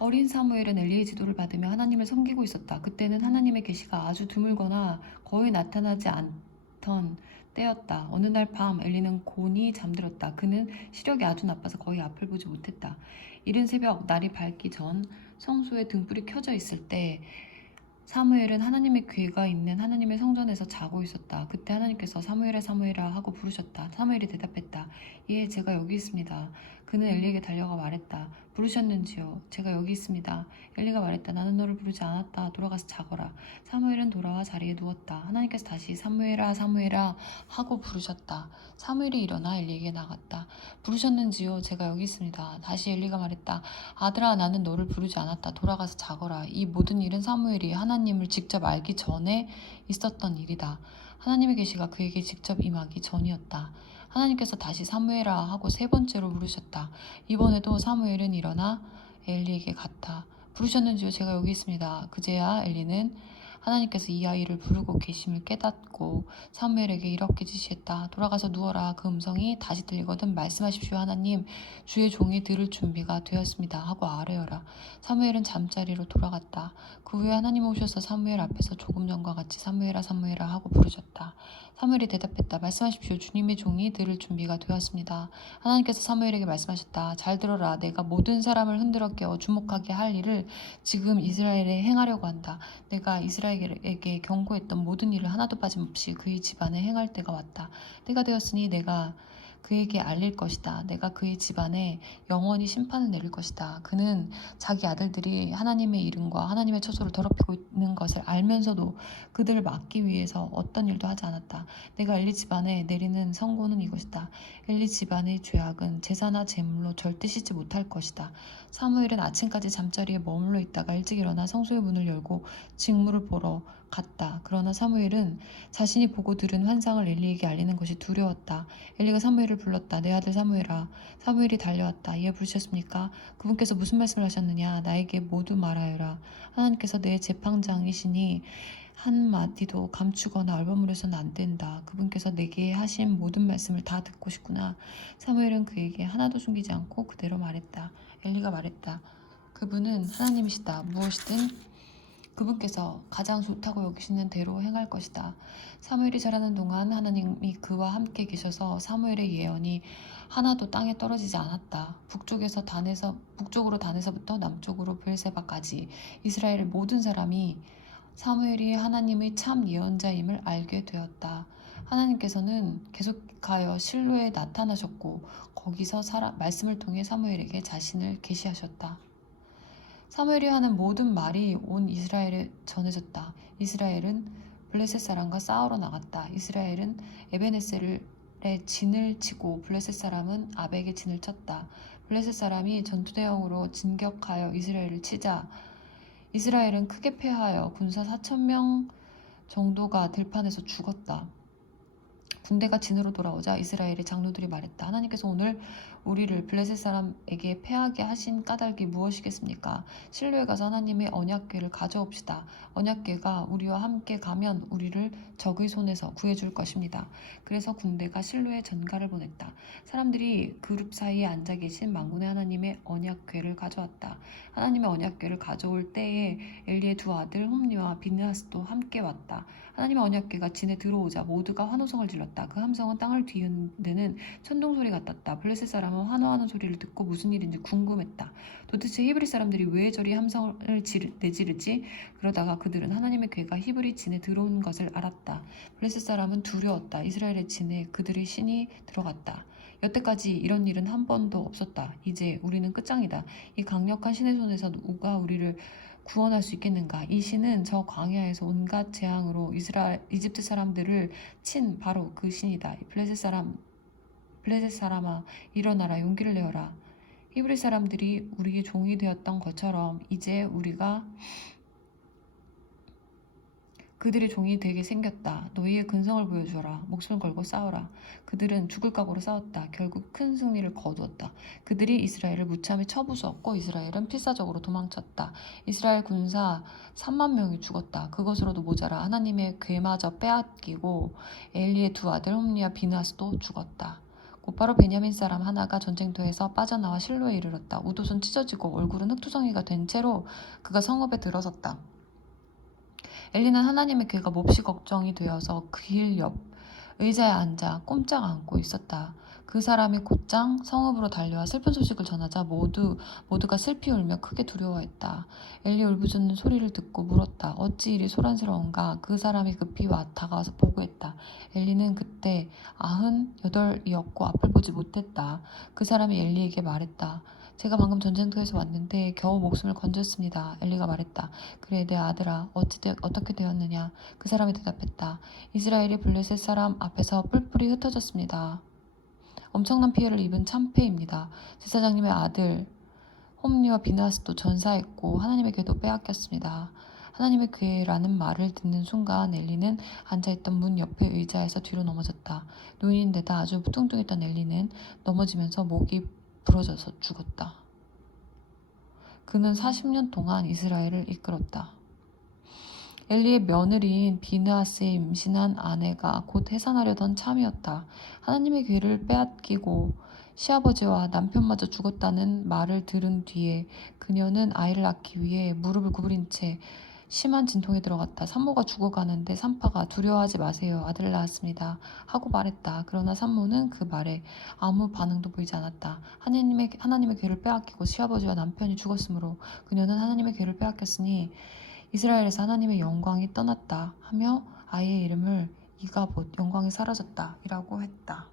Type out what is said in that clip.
어린 사무엘은 엘리의 지도를 받으며 하나님을 섬기고 있었다. 그때는 하나님의 계시가 아주 드물거나 거의 나타나지 않던 때였다. 어느 날 밤 엘리는 곤히 잠들었다. 그는 시력이 아주 나빠서 거의 앞을 보지 못했다. 이른 새벽 날이 밝기 전 성소에 등불이 켜져 있을 때 사무엘은 하나님의 궤가 있는 하나님의 성전에서 자고 있었다. 그때 하나님께서 사무엘아 사무엘아 하고 부르셨다. 사무엘이 대답했다. 예, 제가 여기 있습니다. 그는 엘리에게 달려가 말했다. 부르셨는지요? 제가 여기 있습니다. 엘리가 말했다. 나는 너를 부르지 않았다. 돌아가서 자거라. 사무엘은 돌아와 자리에 누웠다. 하나님께서 다시 사무엘아 사무엘아 하고 부르셨다. 사무엘이 일어나 엘리에게 나갔다. 부르셨는지요? 제가 여기 있습니다. 다시 엘리가 말했다. 아들아, 나는 너를 부르지 않았다. 돌아가서 자거라. 이 모든 일은 사무엘이 하나님을 직접 알기 전에 있었던 일이다. 하나님의 계시가 그에게 직접 임하기 전이었다. 하나님께서 다시 사무엘아 하고 세 번째로 부르셨다. 이번에도 사무엘은 일어나 엘리에게 갔다. 부르셨는지요? 제가 여기 있습니다. 그제야 엘리는 하나님께서 이 아이를 부르고 계심을 깨닫고 사무엘에게 이렇게 지시했다. 돌아가서 누워라. 그 음성이 다시 들리거든 말씀하십시오. 하나님, 주의 종이 들을 준비가 되었습니다. 하고 아뢰어라. 사무엘은 잠자리로 돌아갔다. 그 후에 하나님 오셔서 사무엘 앞에서 조금 전과 같이 사무엘아 사무엘아 하고 부르셨다. 사무엘이 대답했다. 말씀하십시오. 주님의 종이 들을 준비가 되었습니다. 하나님께서 사무엘에게 말씀하셨다. 잘 들어라. 내가 모든 사람을 흔들어 깨워 주목하게 할 일을 지금 이스라엘에 행하려고 한다. 내가 이스라엘에게 경고했던 모든 일을 하나도 빠짐없이 그의 집안에 행할 때가 왔다. 때가 되었으니 내가 그에게 알릴 것이다. 내가 그의 집안에 영원히 심판을 내릴 것이다. 그는 자기 아들들이 하나님의 이름과 하나님의 처소를 더럽히고 있는 것을 알면서도 그들을 막기 위해서 어떤 일도 하지 않았다. 내가 엘리 집안에 내리는 선고는 이것이다. 엘리 집안의 죄악은 제사나 제물로 절대 씻지 못할 것이다. 사무엘은 아침까지 잠자리에 머물러 있다가 일찍 일어나 성소의 문을 열고 직무를 보러 갔다. 그러나 사무엘은 자신이 보고 들은 환상을 엘리에게 알리는 것이 두려웠다. 엘리가 사무엘을 불렀다. 내 아들 사무엘아. 사무엘이 달려왔다. 예, 부르셨습니까? 그분께서 무슨 말씀을 하셨느냐? 나에게 모두 말하여라. 하나님께서 내 재판장이시니 한마디도 감추거나 얼버무려서는 안 된다. 그분께서 내게 하신 모든 말씀을 다 듣고 싶구나. 사무엘은 그에게 하나도 숨기지 않고 그대로 말했다. 엘리가 말했다. 그분은 하나님이시다. 무엇이든 그분께서 가장 좋다고 여기시는 대로 행할 것이다. 사무엘이 자라는 동안 하나님이 그와 함께 계셔서 사무엘의 예언이 하나도 땅에 떨어지지 않았다. 북쪽으로 단에서부터 남쪽으로 브엘세바까지 이스라엘의 모든 사람이 사무엘이 하나님의 참 예언자임을 알게 되었다. 하나님께서는 계속하여 실로에 나타나셨고 거기서 말씀을 통해 사무엘에게 자신을 계시하셨다. 사무엘이 하는 모든 말이 온 이스라엘에 전해졌다. 이스라엘은 블레셋 사람과 싸우러 나갔다. 이스라엘은 에베네셀의 진을 치고 블레셋 사람은 아벡의 진을 쳤다. 블레셋 사람이 전투대형으로 진격하여 이스라엘을 치자 이스라엘은 크게 패하여 군사 4,000명 정도가 들판에서 죽었다. 군대가 진으로 돌아오자 이스라엘의 장로들이 말했다. 하나님께서 오늘 우리를 블레셋 사람에게 패하게 하신 까닭이 무엇이겠습니까? 실로에 가서 하나님의 언약궤를 가져옵시다. 언약궤가 우리와 함께 가면 우리를 적의 손에서 구해줄 것입니다. 그래서 군대가 실로에 전가를 보냈다. 사람들이 그룹 사이에 앉아 계신 만군의 하나님의 언약궤를 가져왔다. 하나님의 언약궤를 가져올 때에 엘리의 두 아들 홈리와 비느하스도 함께 왔다. 하나님의 언약궤가 진에 들어오자 모두가 환호성을 질렀다. 그 함성은 땅을 뒤흔드는 천둥소리 같았다. 블레셋 사람은 환호하는 소리를 듣고 무슨 일인지 궁금했다. 도대체 히브리 사람들이 왜 저리 함성을 내지르지? 그러다가 그들은 하나님의 궤가 히브리 진에 들어온 것을 알았다. 블레셋 사람은 두려웠다. 이스라엘의 진에 그들의 신이 들어갔다. 여태까지 이런 일은 한 번도 없었다. 이제 우리는 끝장이다. 이 강력한 신의 손에서 누가 우리를 구원할 수 있겠는가? 이 신은 저 광야에서 온갖 재앙으로 이집트 사람들을 친 바로 그 신이다. 블레셋 사람아, 일어나라, 용기를 내어라. 히브리 사람들이 우리의 종이 되었던 것처럼 이제 우리가 그들의 종이 되게 생겼다. 너희의 근성을 보여주어라. 목숨을 걸고 싸워라. 그들은 죽을 각오로 싸웠다. 결국 큰 승리를 거두었다. 그들이 이스라엘을 무참히 쳐부수었고 이스라엘은 필사적으로 도망쳤다. 이스라엘 군사 3만 명이 죽었다. 그것으로도 모자라 하나님의 궤마저 빼앗기고 엘리의 두 아들 홈리와 비느하스도 죽었다. 곧바로 베냐민 사람 하나가 전쟁터에서 빠져나와 실로에 이르렀다. 웃옷은 찢어지고 얼굴은 흙투성이가 된 채로 그가 성읍에 들어섰다. 엘리는 하나님의 괴가 몹시 걱정이 되어서 그 길 옆 의자에 앉아 꼼짝 않고 있었다. 그 사람이 곧장 성읍으로 달려와 슬픈 소식을 전하자 모두가 슬피 울며 크게 두려워했다. 엘리 울부짖는 소리를 듣고 물었다. 어찌 이리 소란스러운가? 그 사람이 급히 다가와서 보고했다. 엘리는 그때 98이었고 앞을 보지 못했다. 그 사람이 엘리에게 말했다. 제가 방금 전쟁터에서 왔는데 겨우 목숨을 건졌습니다. 엘리가 말했다. 그래, 내 아들아, 어떻게 되었느냐? 그 사람이 대답했다. 이스라엘이 블레셋 사람 앞에서 뿔뿔이 흩어졌습니다. 엄청난 피해를 입은 참패입니다. 제사장님의 아들 홈리와 비나스도 전사했고 하나님의 괴도 빼앗겼습니다. 하나님의 괴라는 말을 듣는 순간 엘리는 앉아있던 문 옆의 의자에서 뒤로 넘어졌다. 노인인데다 아주 뚱뚱했던 엘리는 넘어지면서 목이 부러져서 죽었다. 그는 40년 동안 이스라엘을 이끌었다. 엘리의 며느리인 비느하스의 임신한 아내가 곧 해산하려던 참이었다. 하나님의 괴를 빼앗기고 시아버지와 남편마저 죽었다는 말을 들은 뒤에 그녀는 아이를 낳기 위해 무릎을 구부린 채 심한 진통에 들어갔다. 산모가 죽어가는데 산파가 두려워하지 마세요. 아들을 낳았습니다. 하고 말했다. 그러나 산모는 그 말에 아무 반응도 보이지 않았다. 하나님의 괴를 빼앗기고 시아버지와 남편이 죽었으므로 그녀는 하나님의 괴를 빼앗겼으니 이스라엘에서 하나님의 영광이 떠났다 하며 아이의 이름을 이가봇 영광이 사라졌다 이라고 했다.